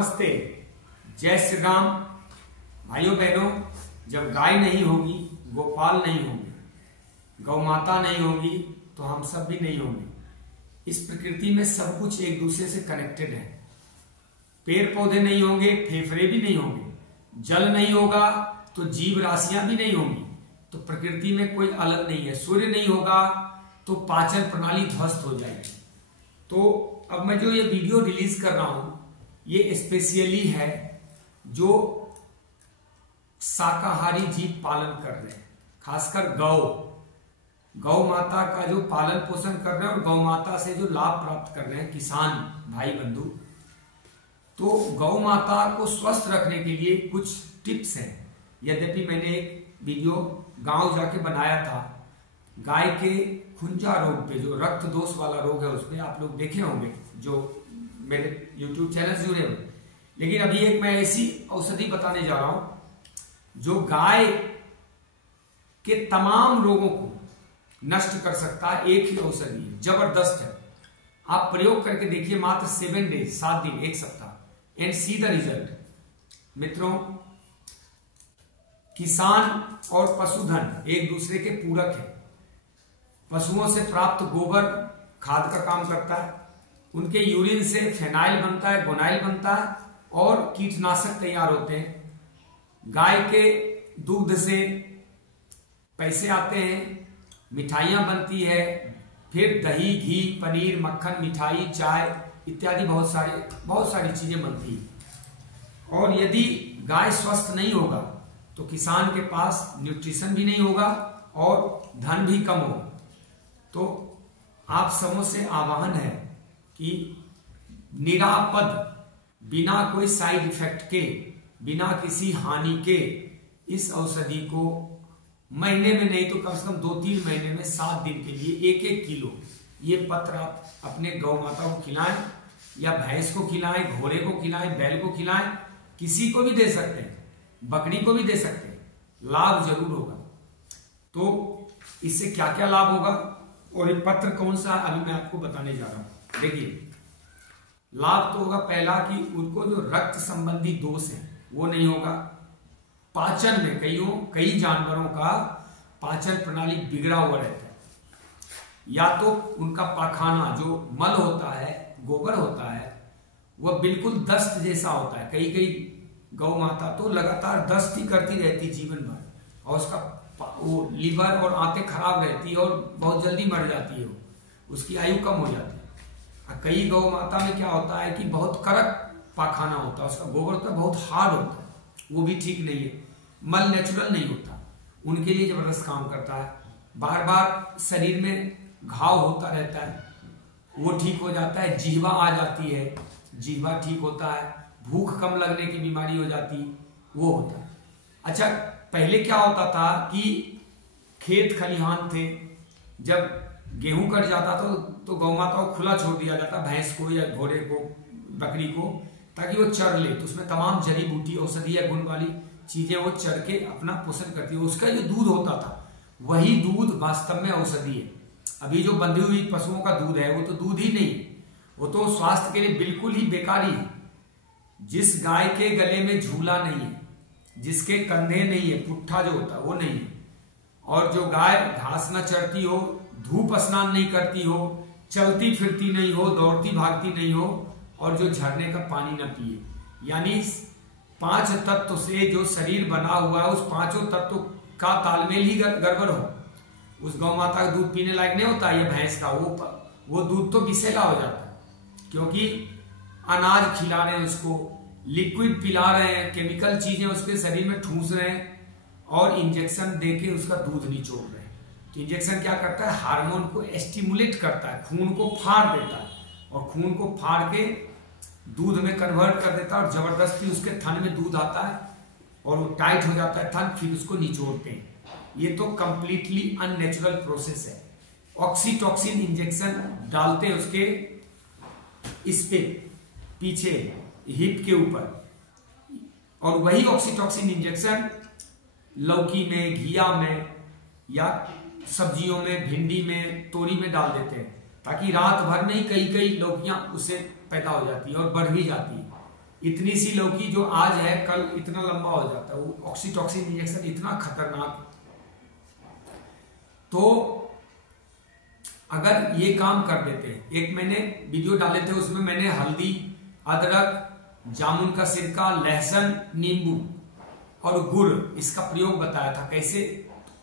नमस्ते, जय श्री राम। भाइयों बहनों, जब गाय नहीं होगी, गोपाल नहीं होंगे, गौ माता नहीं होगी तो हम सब भी नहीं होंगे। इस प्रकृति में सब कुछ एक दूसरे से कनेक्टेड है। पेड़ पौधे नहीं होंगे, फेफड़े भी नहीं होंगे, जल नहीं होगा तो जीव राशियां भी नहीं होंगी। तो प्रकृति में कोई अलग नहीं है। सूर्य नहीं होगा तो पाचन प्रणाली ध्वस्त हो जाएगी। तो अब मैं जो ये वीडियो रिलीज कर रहा हूं, ये स्पेशली है जो शाकाहारी जीव पालन कर रहे हैं, खासकर गौ माता का जो पालन पोषण कर रहे हैं और गौ माता से जो लाभ प्राप्त कर रहे हैं किसान भाई बंधु। तो गौ माता को स्वस्थ रखने के लिए कुछ टिप्स हैं। यद्यपि मैंने एक वीडियो गांव जाके बनाया था गाय के खुंजा रोग पे, जो रक्त दोष वाला रोग है, उस पे आप लोग देखे होंगे जो मेरे YouTube चैनल से जुड़े हुए। लेकिन अभी एक मैं ऐसी औषधि बताने जा रहा हूं जो गाय के तमाम रोगों को नष्ट कर सकता है। एक ही औषधि है, जबरदस्त है। आप प्रयोग करके देखिए, मात्र 7 डेज, 7 दिन, 1 सप्ताह, एंड सी द रिजल्ट। मित्रों, किसान और पशुधन एक दूसरे के पूरक है। पशुओं से प्राप्त गोबर खाद का काम करता है, उनके यूरिन से फेनाइल बनता है, गोनाइल बनता है और कीटनाशक तैयार होते हैं। गाय के दूध से पैसे आते हैं, मिठाइयां बनती है, फिर दही, घी, पनीर, मक्खन, मिठाई, चाय इत्यादि बहुत सारी चीजें बनती है। और यदि गाय स्वस्थ नहीं होगा तो किसान के पास न्यूट्रिशन भी नहीं होगा और धन भी कम होगा। तो आप सबों से आह्वान है कि निरापद, बिना कोई साइड इफेक्ट के, बिना किसी हानि के इस औषधि को महीने में नहीं तो कम से कम 2-3 महीने में 7 दिन के लिए 1-1 किलो ये पत्र आप अपने गौ माता को खिलाएं, या भैंस को खिलाएं, घोड़े को खिलाएं, बैल को खिलाएं, किसी को भी दे सकते हैं, बकरी को भी दे सकते हैं। लाभ जरूर होगा। तो इससे क्या क्या लाभ होगा और ये पत्र कौन सा, अभी मैं आपको बताने जा रहा हूं। देखिए, लाभ तो होगा पहला कि उनको जो रक्त संबंधी दोष है वो नहीं होगा। पाचन में कई जानवरों का पाचन प्रणाली बिगड़ा हुआ रहता है, या तो उनका पाखाना जो मल होता है, गोबर होता है, वह बिल्कुल दस्त जैसा होता है। कई गौ माता तो लगातार दस्त ही करती रहती जीवन भर, और उसका वो लीवर और आंतें खराब रहती है और बहुत जल्दी मर जाती है, उसकी आयु कम हो जाती है। कई गौ माता में क्या होता है कि बहुत कड़क पाखाना होता है, उसका गोबर होता है बहुत हार्ड होता है, वो भी ठीक नहीं है, मल नेचुरल नहीं होता, उनके लिए जबरदस्त काम करता है। बार बार शरीर में घाव होता रहता है, वो ठीक हो जाता है। जिह्वा आ जाती है, जिह्वा ठीक होता है। भूख कम लगने की बीमारी हो जाती, वो होता है। अच्छा, पहले क्या होता था कि खेत खलिहान थे, जब गेहूं कट जाता था तो गौ माता को खुला छोड़ दिया जाता, भैंस को या घोड़े को, बकरी को, ताकि वो चर ले। तो उसमें तमाम जड़ी बूटी, औषधि या गुण वाली चीजें वो चर के अपना पोषण करती है। उसका जो दूध होता था, वही दूध वास्तव में औषधि है। अभी जो बंधी हुई पशुओं का दूध है वो तो दूध ही नहीं, वो तो स्वास्थ्य के लिए बिल्कुल ही बेकारी है। जिस गाय के गले में झूला नहीं है, जिसके कंधे नहीं है, पुट्ठा जो होता है वो नहीं है, और जो गाय घास न चरती हो, धूप स्नान नहीं करती हो, चलती फिरती नहीं हो, दौड़ती भागती नहीं हो, और जो झरने का पानी न पिए, यानी 5 तत्व से जो शरीर बना हुआ है, उस 5 तत्व का तालमेल ही गड़बड़ हो, उस गौ माता का दूध पीने लायक नहीं होता। ये भैंस का वो दूध तो विषैला हो जाता है, क्योंकि अनाज खिला रहे हैं उसको, लिक्विड पिला रहे हैं, केमिकल चीजें उसके शरीर में ठूस रहे हैं, और इंजेक्शन देके उसका दूध निचोड़ रहे हैं। तो इंजेक्शन क्या करता है, हार्मोन को स्टिमुलेट करता है, खून को फाड़ देता है, और खून को फाड़ के दूध में कन्वर्ट कर देता है, और जबरदस्ती उसके थन में दूध आता है और वो टाइट हो जाता है थन, फिर उसको निचोड़ते हैं। ये तो कंप्लीटली अननेचुरल प्रोसेस है। ऑक्सीटॉक्सिन इंजेक्शन डालते हैं उसके इस पे पीछे हिप के ऊपर, और वही ऑक्सीटॉक्सिन इंजेक्शन लौकी में, घिया में, या सब्जियों में, भिंडी में, तोरी में डाल देते हैं, ताकि रात भर में ही कई लौकियां उससे पैदा हो जाती है और बढ़ भी जाती है। इतनी सी लौकी जो आज है कल इतना लंबा हो जाता है। वो ऑक्सीटॉक्सिन इंजेक्शन इतना खतरनाक। तो अगर ये काम कर देते हैं, एक मैंने वीडियो डाले थे उसमें मैंने हल्दी, अदरक, जामुन का सिरका, लहसुन, नींबू और गुड़ इसका प्रयोग बताया था कैसे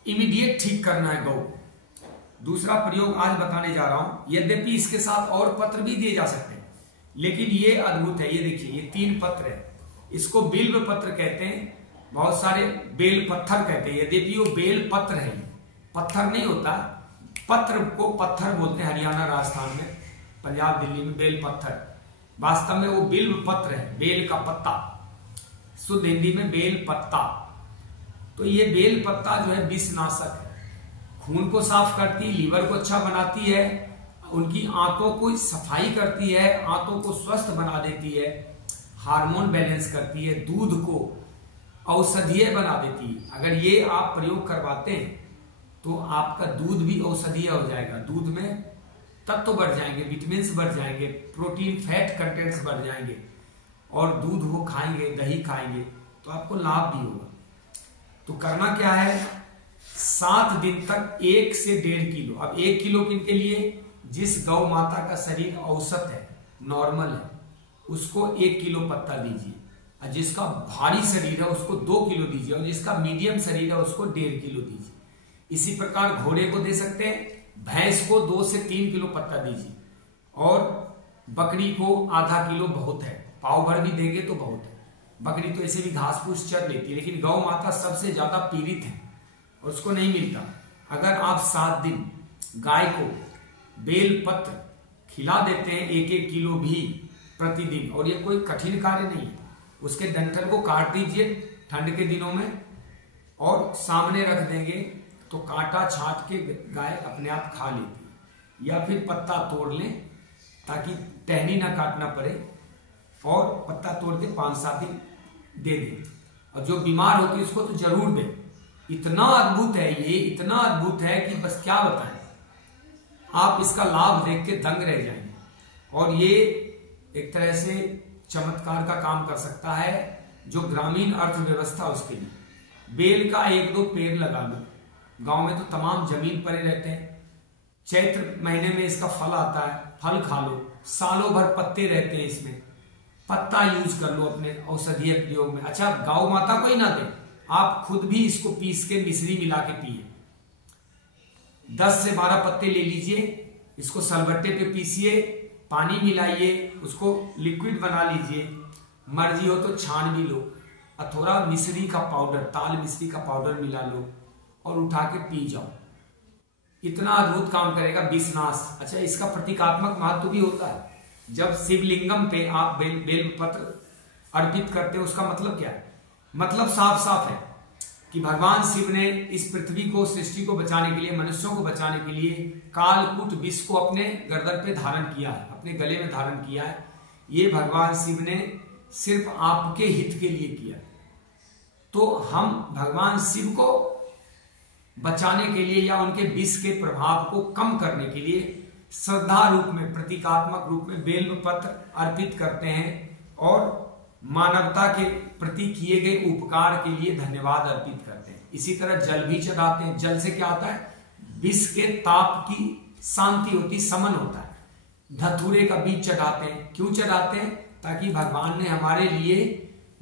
इमीडिएट ठीक करना है गौ। दूसरा प्रयोग आज बताने जा रहा हूं। यद्यपि इसके साथ और पत्र भी दिए जा सकते हैं, लेकिन ये अद्भुत है। ये देखिए, ये 3 पत्र है। इसको बिल्व पत्र कहते हैं, बहुत सारे बेल पत्थर कहते हैं। यद्यपि वो बेल पत्र है, पत्थर नहीं होता। पत्र को पत्थर बोलते हैं हरियाणा, राजस्थान में, पंजाब, दिल्ली में बेल पत्थर। वास्तव में वो बिल्व पत्र है, बेल का पत्ता, शुद्ध हिंदी में बेल पत्ता। तो ये बेल पत्ता जो है विषनाशक है, खून को साफ करती है, लीवर को अच्छा बनाती है, उनकी आंतों को सफाई करती है, आंतों को स्वस्थ बना देती है, हार्मोन बैलेंस करती है, दूध को औषधीय बना देती है। अगर ये आप प्रयोग करवाते हैं तो आपका दूध भी औषधीय हो जाएगा। दूध में तत्व बढ़ जाएंगे, विटामिन्स बढ़ जाएंगे, प्रोटीन फैट कंटेंट्स बढ़ जाएंगे, और दूध वो खाएंगे, दही खाएंगे तो आपको लाभ भी होगा। तो करना क्या है, 7 दिन तक 1 से 1.5 किलो। अब 1 किलो के लिए जिस गौ माता का शरीर औसत है, नॉर्मल है, उसको 1 किलो पत्ता दीजिए, और जिसका भारी शरीर है उसको 2 किलो दीजिए, और जिसका मीडियम शरीर है उसको 1.5 किलो दीजिए। इसी प्रकार घोड़े को दे सकते हैं, भैंस को 2 से 3 किलो पत्ता दीजिए, और बकरी को आधा किलो बहुत है, पाव भर भी देंगे तो बहुत है। बकरी तो ऐसे भी घास फूस चर लेती है, लेकिन गौ माता सबसे ज्यादा पीड़ित है और उसको नहीं मिलता। अगर आप 7 दिन गाय को बेल पत्र खिला देते हैं 1-1 किलो भी प्रतिदिन, और ये कोई कठिन कार्य नहीं है। उसके डंठल को काट दीजिए ठंड के दिनों में, और सामने रख देंगे तो कांटा छाट के गाय अपने आप खा लेती है। या फिर पत्ता तोड़ लें ताकि टहनी ना काटना पड़े, और पत्ता तोड़ के 5-7 दिन दे दें। और जो बीमार होती है उसको तो जरूर दें। इतना अद्भुत है ये, इतना अद्भुत है कि बस क्या बताएं। आप इसका लाभ देख के दंग रह जाएंगे। और ये एक तरह से चमत्कार का काम कर सकता है जो ग्रामीण अर्थव्यवस्था उसके लिए। बेल का 1-2 पेड़ लगा लो, गांव में तो तमाम जमीन पड़े रहते हैं। चैत्र महीने में इसका फल आता है, फल खा लो, सालों भर पत्ते रहते हैं इसमें, पत्ता यूज कर लो अपने औषधीय प्रयोग में। अच्छा, गौ माता को ही ना दे, आप खुद भी इसको पीस के मिश्री मिला के पिए। 10 से 12 पत्ते ले लीजिए, इसको सलबट्टे पे पीसिए, पानी मिलाइए, उसको लिक्विड बना लीजिए, मर्जी हो तो छान भी लो, और थोड़ा मिश्री का पाउडर, ताल मिश्री का पाउडर मिला लो और उठा के पी जाओ। इतना अद्भुत काम करेगा विषनाश। अच्छा, इसका प्रतीकात्मक महत्व भी होता है। जब शिवलिंगम पे आप बेल पत्र अर्पित करते हो, उसका मतलब क्या है? मतलब साफ साफ है कि भगवान शिव ने इस पृथ्वी को, सृष्टि को बचाने के लिए, मनुष्यों को बचाने के लिए कालकूट विष को अपने गर्दन पे धारण किया है, अपने गले में धारण किया है। ये भगवान शिव ने सिर्फ आपके हित के लिए किया। तो हम भगवान शिव को बचाने के लिए या उनके विष के प्रभाव को कम करने के लिए श्रद्धा रूप में, प्रतीकात्मक रूप में बेल पत्र अर्पित करते हैं, और मानवता के प्रति किए गए उपकार के लिए धन्यवाद अर्पित करते हैं। इसी तरह जल भी चढ़ाते हैं। जल से क्या होता है? विष के ताप की शांति होती, समन होता है। धतूरे का बीज चढ़ाते हैं। क्यों चढ़ाते हैं? ताकि भगवान ने हमारे लिए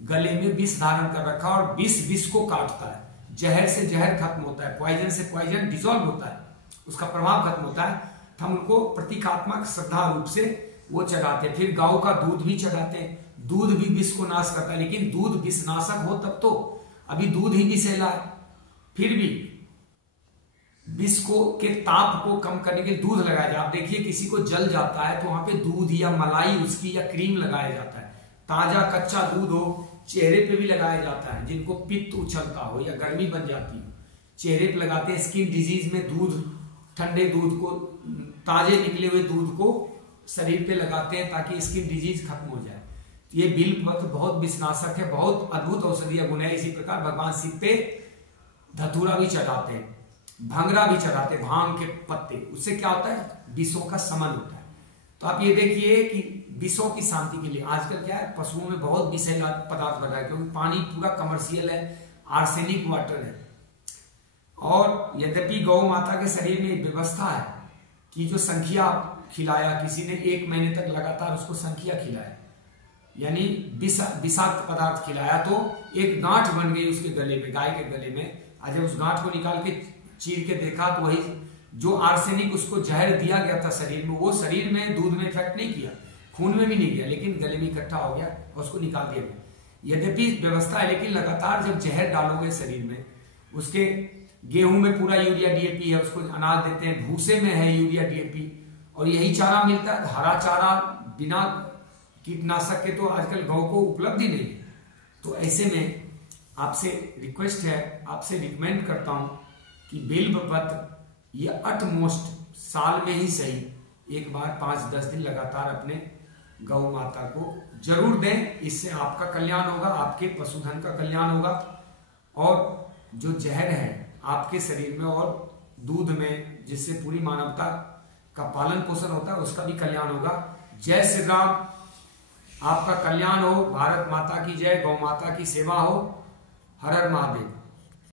गले में विष धारण कर रखा, और विष को काटता है। जहर से जहर खत्म होता है, पॉइजन से पॉइजन डिसॉल्व होता है, उसका प्रभाव खत्म होता है। तो हम उनको प्रतीकात्मक श्रद्धा रूप से वो चढ़ाते हैं। फिर गाय का दूध भी चढ़ाते हैं। दूध भी विष को नाश करता है, लेकिन दूध विषनाशक हो तब तो। अभी दूध ही विषैला है, फिर भी विष को के ताप को कम करने के लिए दूध लगाया जाए। आप देखिए, किसी को जल जाता है तो वहां पे दूध या मलाई उसकी या क्रीम लगाया जाता है। ताजा कच्चा दूध हो, चेहरे पे भी लगाया जाता है। जिनको पित्त उछलता हो या गर्मी बन जाती हो, चेहरे पे लगाते हैं। स्किन डिजीज में दूध, ठंडे दूध को, ताजे निकले हुए दूध को शरीर पे लगाते हैं ताकि स्किन डिजीज खत्म हो जाए। ये बिल पत्र बहुत विषनाशक है, बहुत अद्भुत औषधीय गुण है। इसी प्रकार भगवान शिव पे धतूरा भी चढ़ाते हैं, भंगरा भी चढ़ाते हैं, भांग के पत्ते। उससे क्या होता है? विषों का समन होता है। तो आप ये देखिए कि विषों की शांति के लिए। आजकल क्या है, पशुओं में बहुत विषैला पदार्थ बढ़ रहा है, क्योंकि पानी पूरा कमर्शियल है, आर्सेनिक वाटर है। और यद्यपि गौ माता के शरीर में व्यवस्था है कि जो संखिया खिलाया, किसी ने 1 महीने तक लगातार उसको संखिया खिलाया, यानी विषाक्त पदार्थ खिलाया, तो एक गांठ बन गई उसके गले में, गाय के गले में। आज जब उस गांठ को निकाल के चीर के देखा तो वही जो आर्सेनिक उसको जहर दिया गया था शरीर में, वो शरीर में दूध में इफेक्ट नहीं किया, खून में भी नहीं गया, लेकिन गले में इकट्ठा हो गया और उसको निकाल दिया गया। यद्यपि व्यवस्था है, लेकिन लगातार जब जहर डालोगे शरीर में, उसके गेहूं में पूरा यूरिया डीएपी है, उसको अनाज देते हैं, भूसे में है यूरिया डीएपी, और यही चारा मिलता है। हरा चारा बिना कीटनाशक के तो आजकल गौ को उपलब्ध ही नहीं। तो ऐसे में आपसे रिक्वेस्ट है, आपसे रिकमेंड करता हूं कि बिल्व पत्र ये अटमोस्ट साल में ही सही एक बार 5-10 दिन लगातार अपने गौ माता को जरूर दें। इससे आपका कल्याण होगा, आपके पशुधन का कल्याण होगा, और जो जहर है आपके शरीर में और दूध में, जिससे पूरी मानवता का पालन पोषण होता है, उसका भी कल्याण होगा। जय श्री राम, आपका कल्याण हो। भारत माता की जय, गौ माता की सेवा हो। हर हर महादेव।